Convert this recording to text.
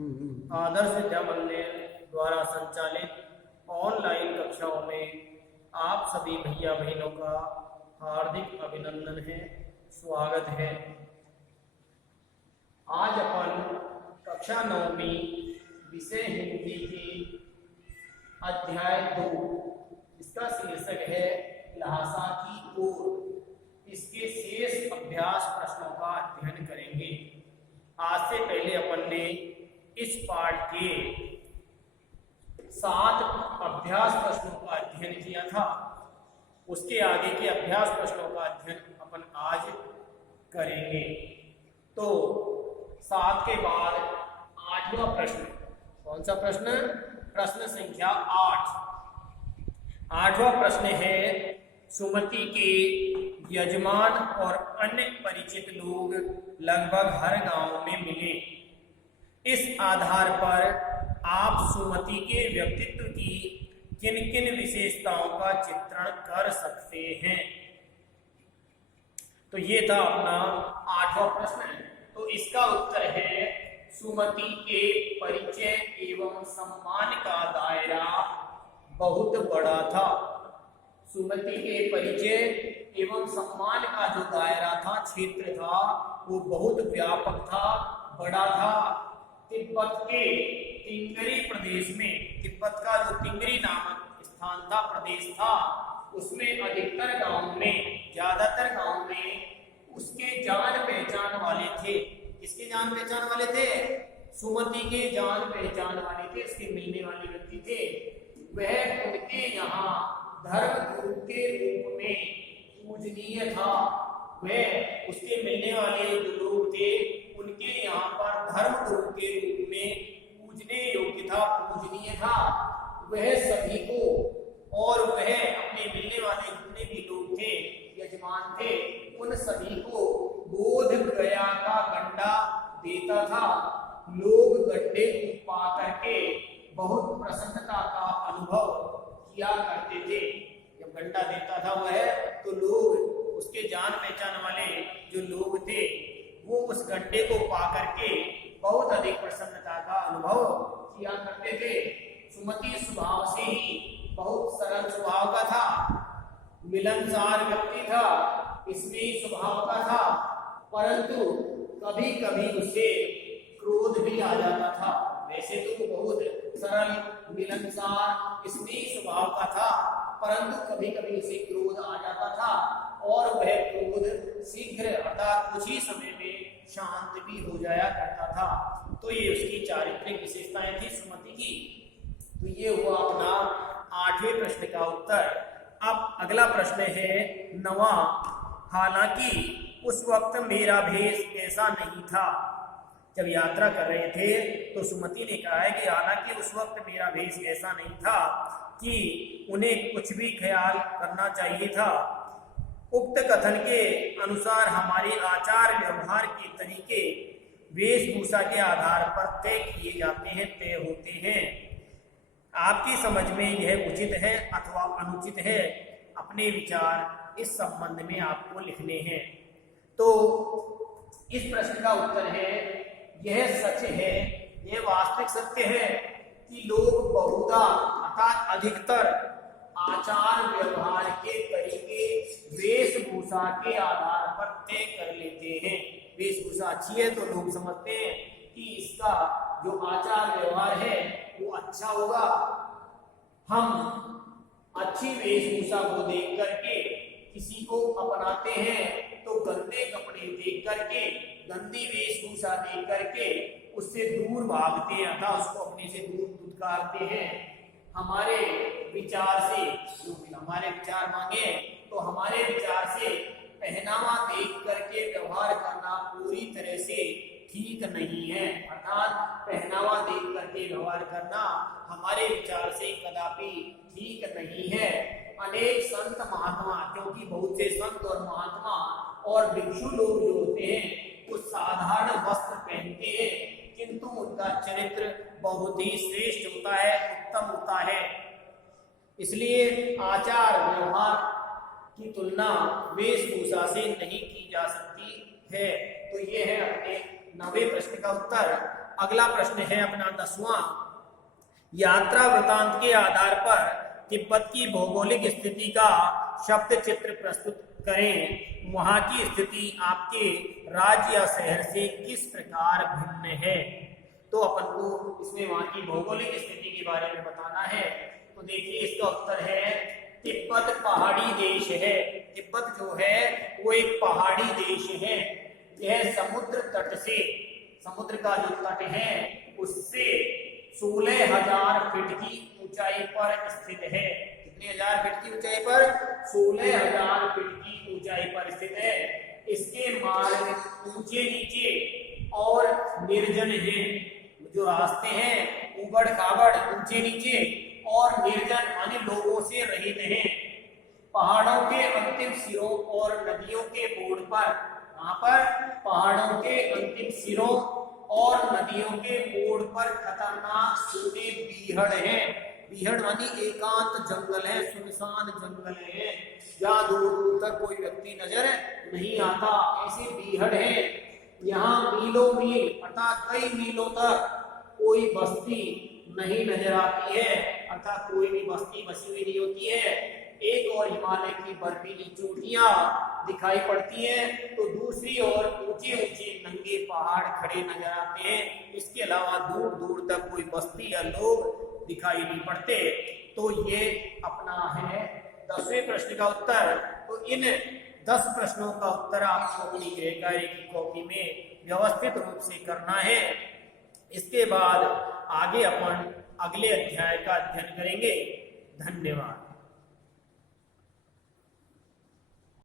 आदर्श विद्या मंदिर द्वारा संचालित ऑनलाइन कक्षाओं में आप सभी भैया बहनों का हार्दिक अभिनंदन है, स्वागत है। आज अपन कक्षा 9वीं विषय हिंदी की अध्याय 2, इसका शीर्षक है लहासा की ओर। इसके शेष अभ्यास प्रश्नों का अध्ययन करेंगे। आज से पहले अपन ने इस पाठ के 7 अभ्यास प्रश्नों का अध्ययन किया था। उसके आगे के अभ्यास प्रश्नों का अध्ययन अपन आज करेंगे। तो 7 के बाद 8वां प्रश्न, कौन सा प्रश्न? प्रश्न संख्या 8। 8वां प्रश्न है, सुमति के यजमान और अन्य परिचित लोग लगभग हर गांव में मिले। इस आधार पर आप सुमति के व्यक्तित्व की किन किन विशेषताओं का चित्रण कर सकते हैं? तो ये था अपना 8वां प्रश्न। तो इसका उत्तर है, सुमति के परिचय एवं सम्मान का दायरा बहुत बड़ा था। सुमति के परिचय एवं सम्मान का जो दायरा था, क्षेत्र था, वो बहुत व्यापक था, बड़ा था। तिब्बत के तिंगरी प्रदेश में, तिब्बत का जो तिंगरी नामक स्थान था, प्रदेश था, उसमें अधिकतर गांव में, ज्यादातर गांव में उसके जान पहचान वाले थे। किसके जान पहचान वाले थे? सुमति के जान पहचान वाले थे, इसके मिलने वाले व्यक्ति थे। वह उनके यहाँ धर्म गुरु के रूप में पूजनीय था। वह उसके मिलने वाले जो लोग थे, उनके यहाँ पर धर्म गुरु के रूप में पूजने योग्य था, पूजनीय था। वह सभी को, और वह अपने मिलने वाले जितने भी लोग थे, यजमान थे, उन सभी को बोध गया का गंडा देता था। लोग गंडे को पा करके बहुत प्रसन्नता का अनुभव किया करते थे। जब गंडा देता था वह, तो लोग, उसके जान पहचान वाले जो लोग थे, वो उस गंडे को पा करके बहुत अधिक प्रसन्नता का अनुभव किया करते थे। सुमति स्वभाव से ही बहुत सरल स्वभाव का था, मिलनसार व्यक्ति था, स्नेही स्वभाव का था, परंतु कभी कभी उसे क्रोध भी आ जाता था। वैसे तो बहुत सरल, मिलनसार, स्नेही स्वभाव का था, परंतु कभी कभी उसे क्रोध आ जाता था, और वह क्रोध शीघ्र अर्थात कुछ ही समय में शांत भी हो जाया करता था। तो ये उसकी चारित्रिक विशेषताएं थी सुमति की। तो ये हुआ अपना 8वें प्रश्न का उत्तर। अब अगला प्रश्न है 9वां। हालांकि उस वक्त मेरा भेष ऐसा नहीं था। जब यात्रा कर रहे थे तो सुमति ने कहा है कि हालांकि उस वक्त मेरा भेष ऐसा नहीं था कि उन्हें कुछ भी ख्याल करना चाहिए था। उक्त कथन के अनुसार हमारे आचार व्यवहार के तरीके वेशभूषा के आधार पर तय किए जाते हैं, तय होते हैं। आपकी समझ में यह उचित है अथवा अनुचित है? अपने विचार इस संबंध में आपको लिखने हैं। तो इस प्रश्न का उत्तर है, यह सच है, यह वास्तविक सत्य है कि लोग बहुधा अर्थात अधिकतर आचार व्यवहार के तरीके वेशभूषा के आधार पर तय कर लेते हैं। वेशभूषा अच्छी है तो लोग समझते हैं कि इसका जो आचार व्यवहार है वो अच्छा होगा। हम अच्छी वेशभूषा को देख करके किसी को अपनाते हैं, तो गंदे कपड़े देख करके, गंदी वेशभूषा देख करके उससे दूर भागते हैं, अर्थात उसको अपने से दूर धुतकारते हैं। हमारे विचार से, जो भी हमारे विचार मांगे, तो हमारे विचार से पहनावा देख करके व्यवहार करना पूरी तरह से ठीक नहीं है। अर्थात पहनावा देख करके व्यवहार करना हमारे विचार से कदापि ठीक नहीं है। अनेक संत महात्मा, क्योंकि बहुत से संत और महात्मा और भिक्षु लोग जो होते हैं वो साधारण वस्त्र पहनते हैं, किंतु उनका चरित्र बहुत ही श्रेष्ठ होता है, उत्तम होता है। इसलिए आचार व्यवहार की तुलना वेशभूषा से नहीं की जा सकती है। तो ये है अपने 9वें प्रश्न का उत्तर। अगला प्रश्न है अपना 10वां। यात्रा वृतांत के आधार पर तिब्बत की भौगोलिक स्थिति का शब्द चित्र प्रस्तुत करें। वहां की स्थिति आपके राज्य या शहर से किस प्रकार भिन्न है। तो अपन को इसमें वहां की भौगोलिक स्थिति के बारे में बताना है। तो देखिए इसका उत्तर है तिब्बत पहाड़ी देश है। तिब्बत जो है वो एक पहाड़ी देश है। यह समुद्र तट से, समुद्र का जो तट है उससे 16,000 फीट की ऊंचाई पर स्थित है। कितने हजार फीट की ऊंचाई पर? 16,000 फीट की ऊंचाई पर स्थित है। इसके मार्ग ऊंचे नीचे और निर्जन हैं। जो रास्ते हैं उबड़ खाबड़, ऊंचे नीचे और निर्जन माने लोगों से रहित हैं। पहाड़ों के अंतिम सिरों और नदियों के बोर्ड पर, वहां पर पहाड़ों के अंतिम सिरों और नदियों के बोर्ड पर खतरनाक सूने बीहड़ हैं। बीहड़ मानी एकांत जंगल है, सुनसान जंगल है, जहाँ दूर दूर तक कोई व्यक्ति नजर नहीं आता। ऐसे बीहड़ है। यहाँ मीलों मील अर्थात कई मीलों तक कोई बस्ती नहीं नजर आती है, अर्थात कोई भी बस्ती बसी हुई नहीं होती है। एक और हिमालय की बर्फीली चोटियां दिखाई पड़ती हैं, तो दूसरी ओर ऊंचे ऊंचे नंगे पहाड़ खड़े नजर आते हैं। इसके अलावा दूर दूर तक कोई बस्ती या लोग दिखाई नहीं पड़ते। तो ये अपना है 10वें प्रश्न का उत्तर। तो इन 10 प्रश्नों का उत्तर आपको अपनी गृहकार्य की कॉपी में व्यवस्थित रूप से करना है। इसके बाद आगे अपन अगले अध्याय का अध्ययन करेंगे। धन्यवाद।